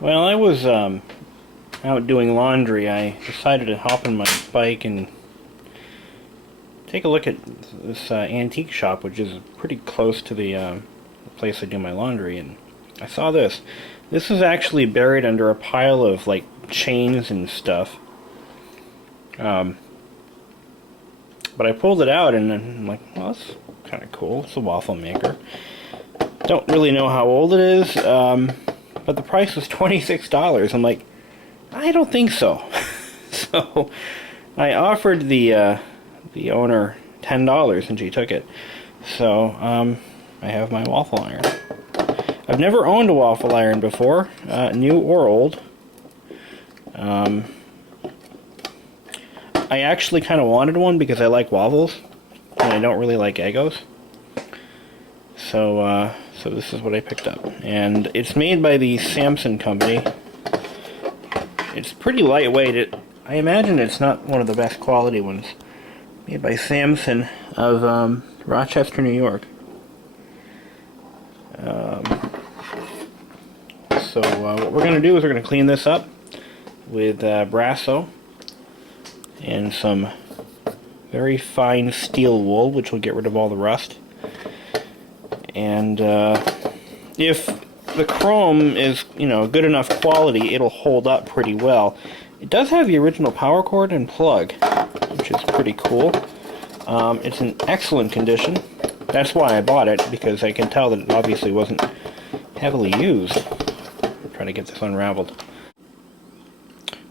Well, I was out doing laundry. I decided to hop on my bike and take a look at this antique shop, which is pretty close to the place I do my laundry, and I saw this. This is actually buried under a pile of, like, chains and stuff. But I pulled it out, and I'm like, well, that's kind of cool. It's a waffle maker. Don't really know how old it is, but the price was $26. I'm like, I don't think so. So I offered the owner $10, and she took it. So I have my waffle iron. I've never owned a waffle iron before, new or old. I actually kind of wanted one because I like waffles, and I don't really like Eggos. So this is what I picked up, and it's made by the Samson company. It's pretty lightweight. I imagine it's not one of the best quality ones. Made by Samson of Rochester, New York. So what we're going to do is we're going to clean this up with Brasso and some very fine steel wool, which will get rid of all the rust. And if the chrome is, good enough quality, it'll hold up pretty well. It does have the original power cord and plug, which is pretty cool. It's in excellent condition. That's why I bought it, because I can tell that it obviously wasn't heavily used. I'm trying to get this unraveled.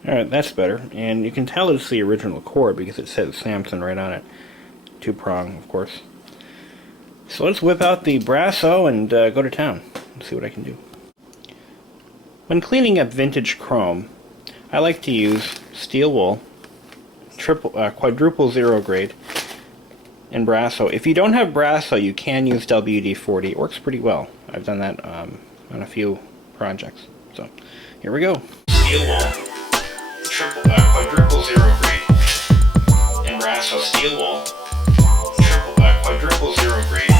Alright, that's better. And you can tell it's the original cord because it says Samson right on it. Two-prong, of course. So let's whip out the Brasso and go to town and see what I can do. When cleaning up vintage chrome, I like to use steel wool, quadruple zero grade, and Brasso. If you don't have Brasso, you can use WD-40. It works pretty well. I've done that on a few projects. So here we go. Steel wool, quadruple zero grade, and Brasso steel wool, quadruple zero grade,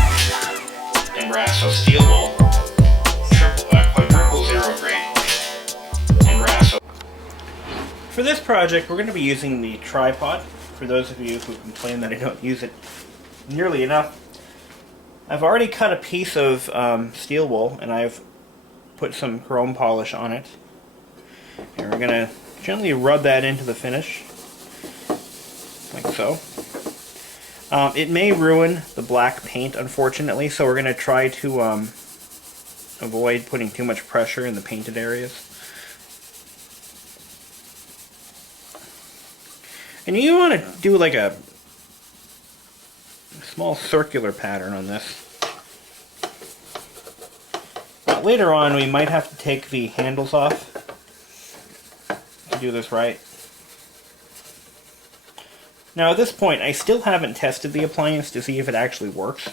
and Brasso steel wool, quadruple zero grade, and Brasso. For this project, we're going to be using the tripod. For those of you who complain that I don't use it nearly enough, I've already cut a piece of steel wool, and I've put some chrome polish on it. And we're going to gently rub that into the finish, like so. It may ruin the black paint, unfortunately, so we're going to try to avoid putting too much pressure in the painted areas. And you want to do like a small circular pattern on this. But later on, we might have to take the handles off to do this right. Now at this point, I still haven't tested the appliance to see if it actually works.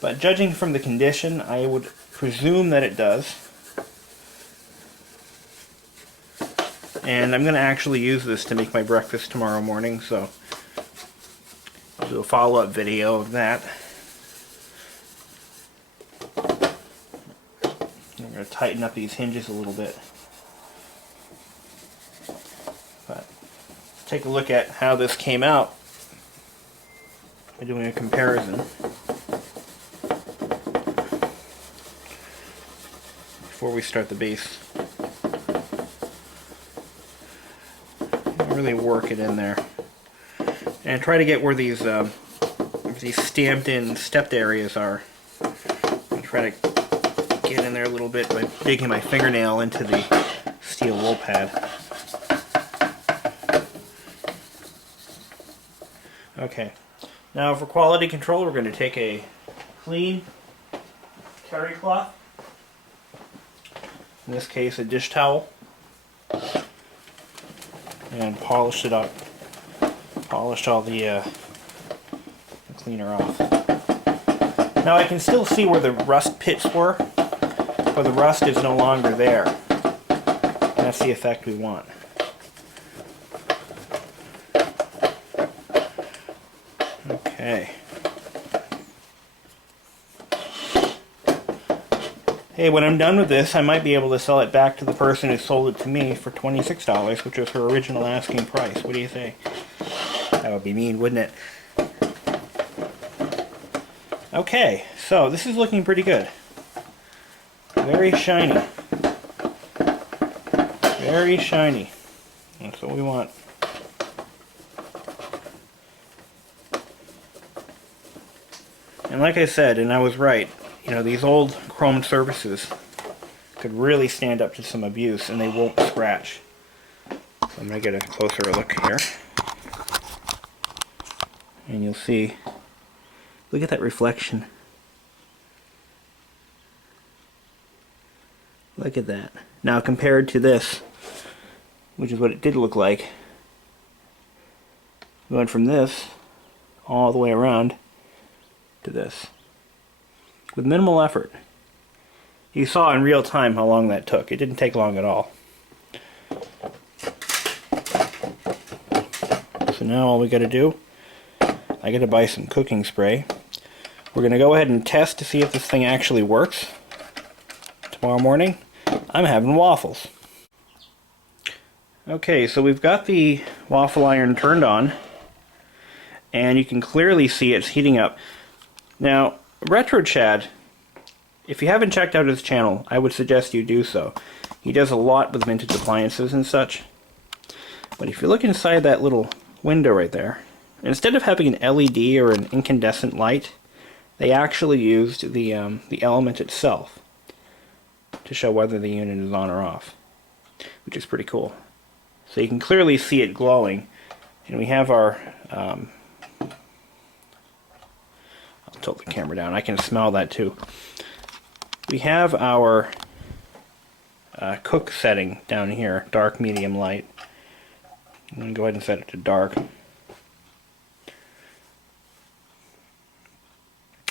But judging from the condition, I would presume that it does. And I'm going to actually use this to make my breakfast tomorrow morning, so I'll do a follow-up video of that. I'm going to tighten up these hinges a little bit. But take a look at how this came out by doing a comparison. Before we start the base. Really work it in there. And try to get where these stamped in stepped areas are. And try to get in there a little bit by digging my fingernail into the steel wool pad. Okay, now for quality control, we're going to take a clean terry cloth, in this case a dish towel, and polish it up. Polish all the cleaner off. Now I can still see where the rust pits were, but the rust is no longer there. And that's the effect we want. Okay. hey, when I'm done with this, I might be able to sell it back to the person who sold it to me for $26, which was her original asking price. What do you say? That would be mean, wouldn't it? Okay, so this is looking pretty good. Very shiny. Very shiny. That's what we want. And like I said, and I was right, you know, these old chrome surfaces could really stand up to some abuse and they won't scratch. So I'm going to get a closer look here. And you'll see, look at that reflection. Look at that. Now compared to this, which is what it did look like, going from this all the way around to this with minimal effort. You saw in real time how long that took. It didn't take long at all. So now all we got to do, I got to buy some cooking spray. We're going to go ahead and test to see if this thing actually works. Tomorrow morning I'm having waffles. Okay, so we've got the waffle iron turned on and you can clearly see it's heating up. Now, Retro Chad, if you haven't checked out his channel, I would suggest you do so. He does a lot with vintage appliances and such. But if you look inside that little window right there, instead of having an LED or an incandescent light, they actually used the element itself to show whether the unit is on or off, which is pretty cool. So you can clearly see it glowing, and we have our I'll tilt the camera down. I can smell that too. We have our cook setting down here, dark, medium, light. I'm going to go ahead and set it to dark.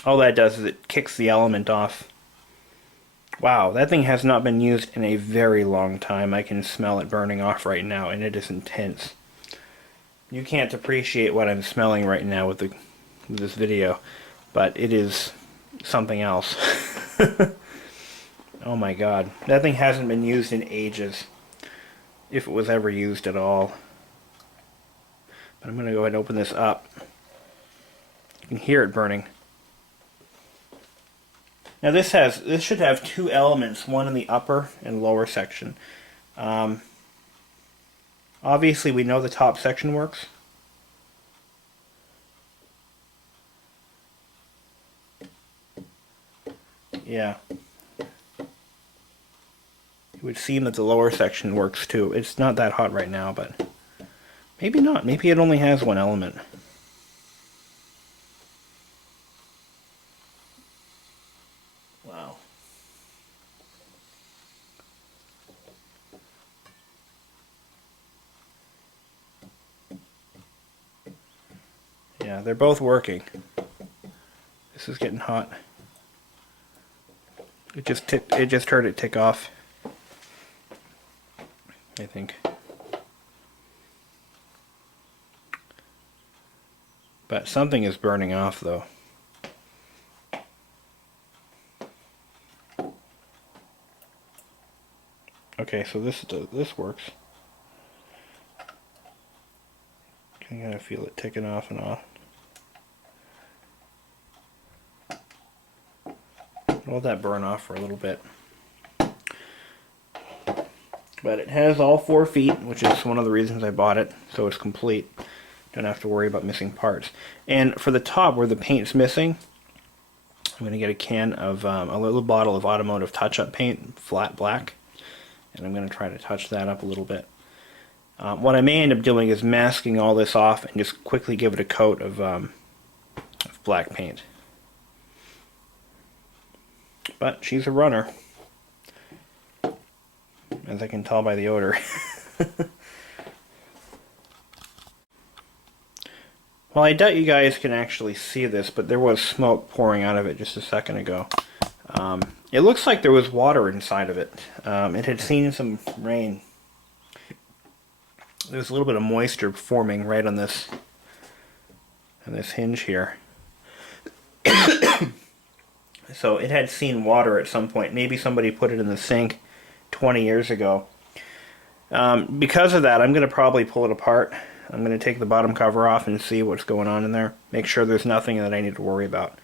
All that does is it kicks the element off. Wow, that thing has not been used in a very long time. I can smell it burning off right now, and it is intense. You can't appreciate what I'm smelling right now with this video, but it is something else. Oh my god, that thing hasn't been used in ages, if it was ever used at all. But I'm going to go ahead and open this up. You can hear it burning. Now this should have two elements, one in the upper and lower section. Obviously we know the top section works. Yeah. It would seem that the lower section works too. It's not that hot right now, but maybe not. Maybe it only has one element. Wow. Yeah, they're both working. This is getting hot. It just heard it tick off, I think. But something is burning off though. Okay, so this works. I kind of feel it ticking off and off. Let that burn off for a little bit. But it has all 4 feet, which is one of the reasons I bought it, so it's complete. Don't have to worry about missing parts. And for the top where the paint's missing, I'm going to get a can of a little bottle of automotive touch-up paint, flat black, and I'm going to try to touch that up a little bit. What I may end up doing is masking all this off and just quickly give it a coat of black paint. But she's a runner, as I can tell by the odor. Well, I doubt you guys can actually see this, but there was smoke pouring out of it just a second ago. It looks like there was water inside of it. It had seen some rain. There was a little bit of moisture forming right on this hinge here. So it had seen water at some point. Maybe somebody put it in the sink 20 years ago. Because of that, I'm going to probably pull it apart. I'm going to take the bottom cover off and see what's going on in there. Make sure there's nothing that I need to worry about.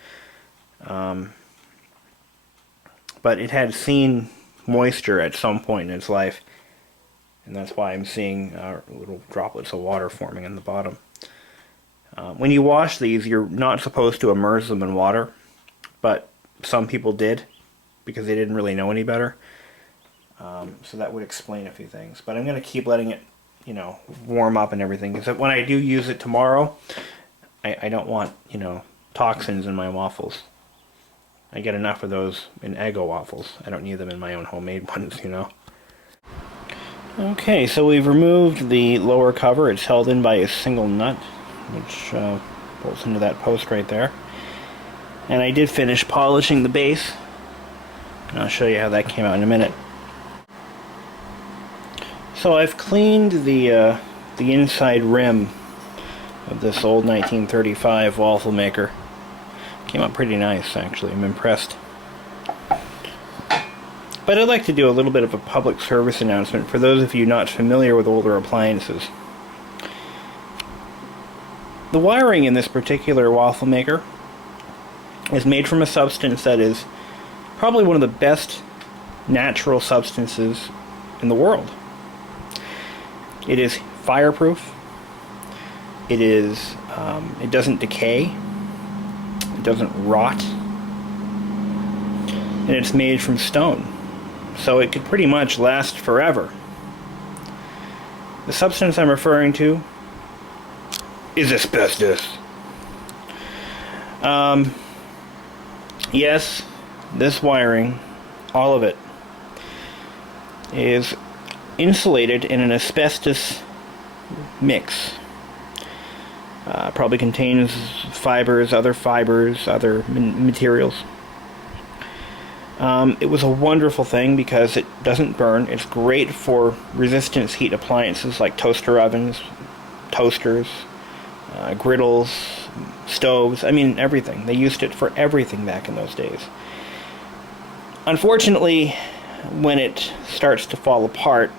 But it had seen moisture at some point in its life. And that's why I'm seeing little droplets of water forming in the bottom. When you wash these, you're not supposed to immerse them in water. But some people did, because they didn't really know any better. So that would explain a few things. But I'm going to keep letting it, you know, warm up and everything. Because when I do use it tomorrow, I don't want, you know, toxins in my waffles. I get enough of those in Eggo waffles. I don't need them in my own homemade ones, you know. Okay, so we've removed the lower cover. It's held in by a single nut, which bolts into that post right there. And I did finish polishing the base. And I'll show you how that came out in a minute. So I've cleaned the inside rim of this old 1935 waffle maker. Came out pretty nice, actually. I'm impressed. But I'd like to do a little bit of a public service announcement for those of you not familiar with older appliances. The wiring in this particular waffle maker is made from a substance that is probably one of the best natural substances in the world. It is fireproof. It is, it doesn't decay. It doesn't rot. And it's made from stone. So it could pretty much last forever. The substance I'm referring to is asbestos. Yes, this wiring, all of it, is insulated in an asbestos mix. Probably contains fibers, other materials. It was a wonderful thing because it doesn't burn. It's great for resistance heat appliances like toaster ovens, toasters, griddles, stoves. I mean, everything. They used it for everything back in those days. Unfortunately, when it starts to fall apart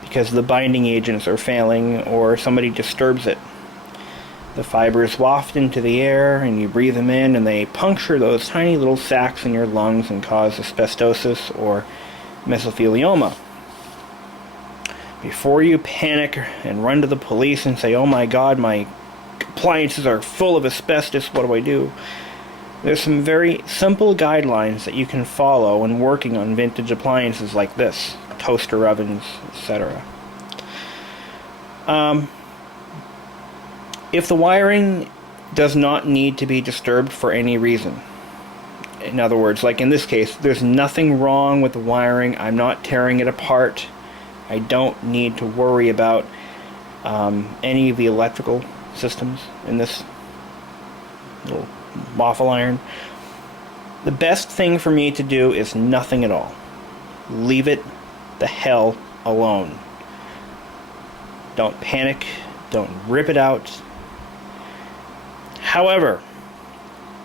because the binding agents are failing or somebody disturbs it, the fibers waft into the air and you breathe them in and they puncture those tiny little sacs in your lungs and cause asbestosis or mesothelioma. Before you panic and run to the police and say, oh my god, my appliances are full of asbestos, what do I do? There's some very simple guidelines that you can follow when working on vintage appliances like this, toaster ovens, etc. If the wiring does not need to be disturbed for any reason, in other words, like in this case, there's nothing wrong with the wiring, I'm not tearing it apart, I don't need to worry about any of the electrical systems in this little waffle iron, the best thing for me to do is nothing at all. Leave it the hell alone. Don't panic, don't rip it out. However,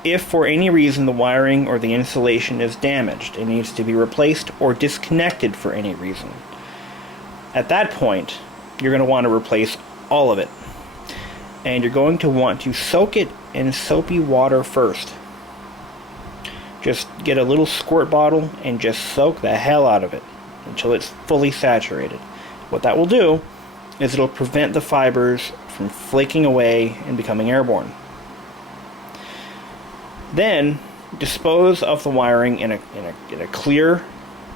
if for any reason the wiring or the insulation is damaged and needs to be replaced or disconnected for any reason, at that point, you're going to want to replace all of it. And you're going to want to soak it in soapy water first. Just get a little squirt bottle and just soak the hell out of it until it's fully saturated. What that will do is it'll prevent the fibers from flaking away and becoming airborne. Then dispose of the wiring in a clear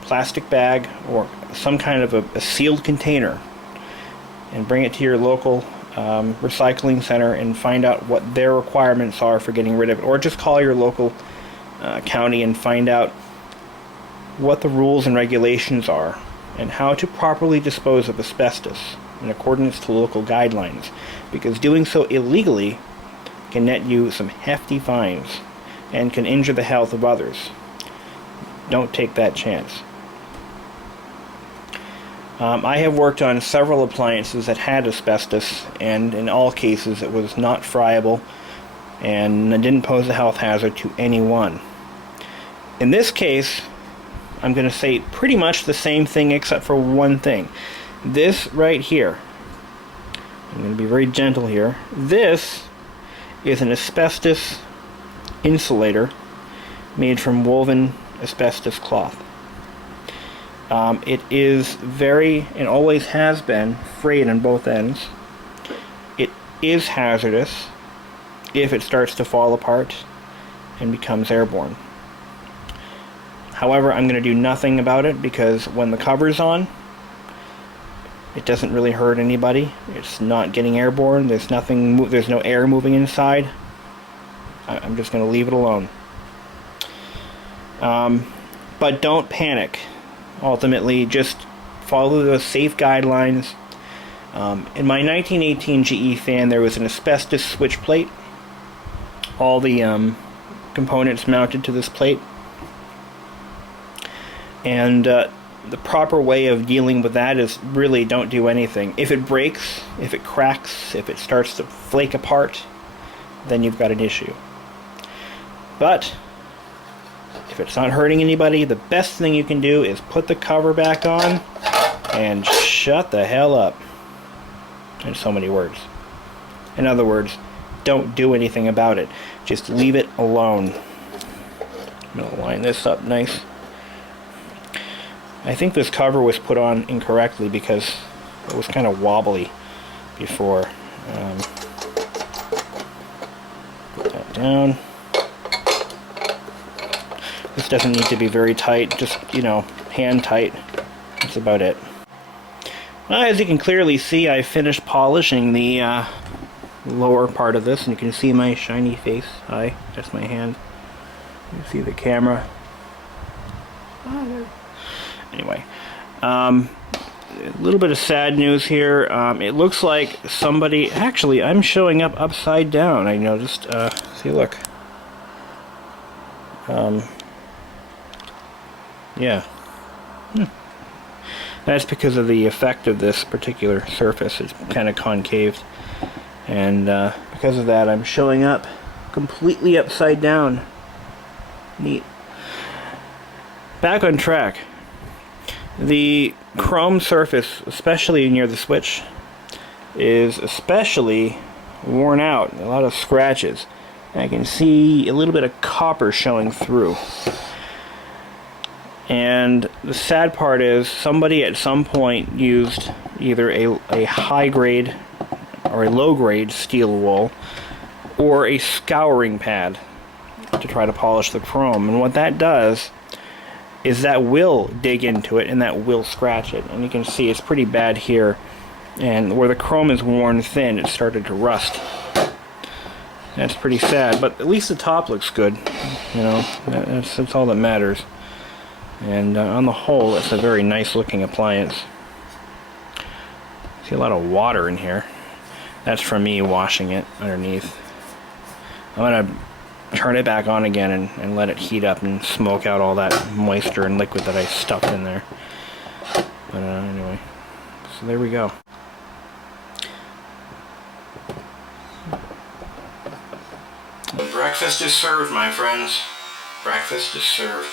plastic bag or some kind of a sealed container and bring it to your local recycling center and find out what their requirements are for getting rid of it, or just call your local county and find out what the rules and regulations are and how to properly dispose of asbestos in accordance to local guidelines, because doing so illegally can net you some hefty fines and can injure the health of others. Don't take that chance. I have worked on several appliances that had asbestos, and in all cases it was not friable and it didn't pose a health hazard to anyone. In this case, I'm going to say pretty much the same thing except for one thing. This right here, I'm going to be very gentle here. This is an asbestos insulator made from woven asbestos cloth. It is very, and always has been, frayed on both ends. It is hazardous if it starts to fall apart and becomes airborne. However, I'm going to do nothing about it because when the cover's on, it doesn't really hurt anybody. It's not getting airborne. There's nothing. There's no air moving inside. I'm just going to leave it alone. But don't panic. Ultimately, just follow the safe guidelines. In my 1918 GE fan, there was an asbestos switch plate. All the components mounted to this plate. And the proper way of dealing with that is really don't do anything. If it breaks, if it cracks, if it starts to flake apart, then you've got an issue. But if it's not hurting anybody, the best thing you can do is put the cover back on and shut the hell up. In so many words. In other words, don't do anything about it. Just leave it alone. I'm going to line this up nice. I think this cover was put on incorrectly because it was kind of wobbly before. Put that down. This doesn't need to be very tight, just, you know, hand tight. That's about it. Well, as you can clearly see, I finished polishing the lower part of this, and you can see my shiny face. Hi, that's my hand. You can see the camera. Anyway, a little bit of sad news here. It looks like somebody... Actually, I'm showing up upside down. I noticed. See, look. Yeah. That's because of the effect of this particular surface. It's kind of concaved. And because of that, I'm showing up completely upside down. Neat. Back on track. The chrome surface, especially near the switch, is especially worn out. A lot of scratches. I can see a little bit of copper showing through. And the sad part is somebody at some point used either a high grade or a low grade steel wool or a scouring pad to try to polish the chrome. And what that does is that will dig into it and that will scratch it. And you can see it's pretty bad here. And where the chrome is worn thin, it started to rust. That's pretty sad, but at least the top looks good. You know, that's all that matters. And on the whole, it's a very nice looking appliance. See a lot of water in here. That's from me washing it underneath. I'm going to turn it back on again and let it heat up and smoke out all that moisture and liquid that I stuffed in there. But anyway, so there we go. Breakfast is served, my friends. Breakfast is served.